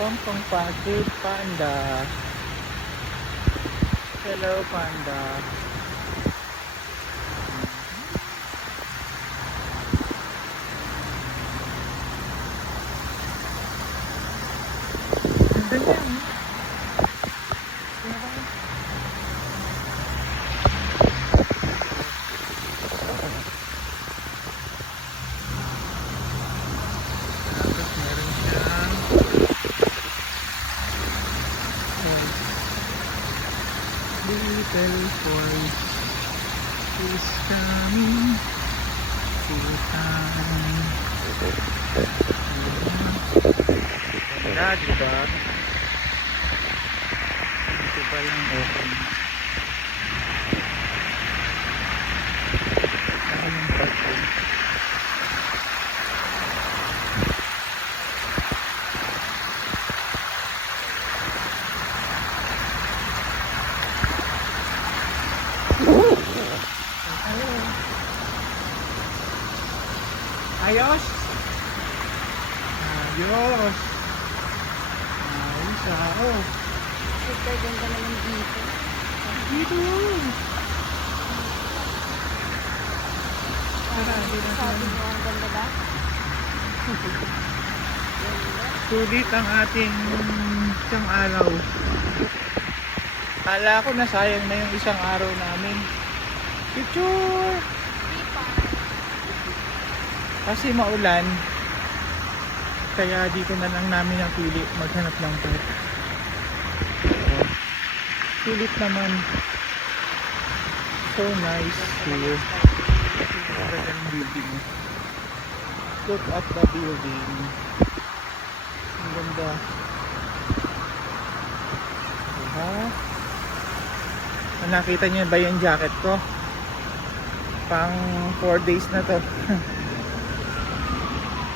Hong Kong Panda. Hello, Panda. Ganda niya. Tapos meron siyang little voice is coming to town. Ganda, diba? Ito ba lang open? Saka yung parking. Ayos! Ayos! Ayos ako! Super ganda naman dito. Dito! Sabi mo ang ganda ba? Sulit ang ating isang araw. Kala ko nasayang na yung isang araw namin. Picture! Kasi maulan, kaya dito na lang namin napili maghanap ng park. Sulit naman. So nice here. Ganda ng building. Look at the building. Ang ganda. Diba? Nakita niyo ba yung jacket ko? Pang 4 days na to.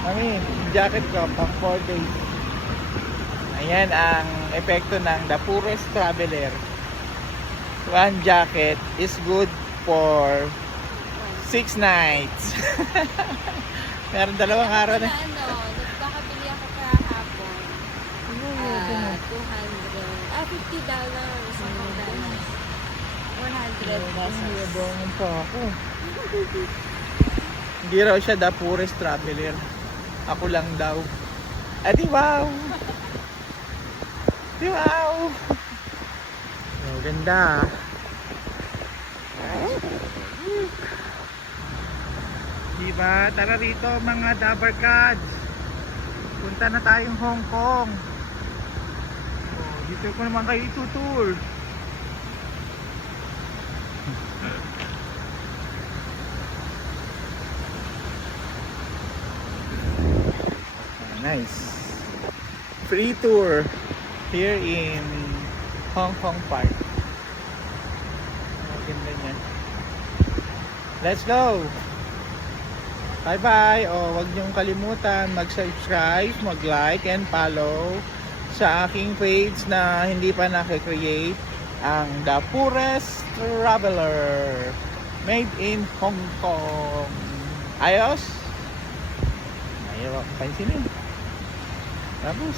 Mami, jacket ko pang 4 days. Ayan ang epekto ng The Poorest Traveler. One jacket is good for 6 nights. Meron 2 araw na. Nagpakabili ako kahapon. 200. $50. $400. Yabongan pa ako. Hindi raw siya The Poorest Traveler. Ako lang daw. Di wow! Di wow! Oh, ganda. Diba? Tara rito mga Dabarkads. Punta na tayong Hong Kong. Oh, dito ko naman kayo itutour. Nice. Free tour here in Hong Kong Park. Ganda niya. Let's go! Bye bye! O, wag niyong kalimutan mag-subscribe, mag-like and follow sa aking page na hindi pa nakikreate, ang The Poorest Traveler made in Hong Kong. Ayos? Ayaw, pansinin. Tapos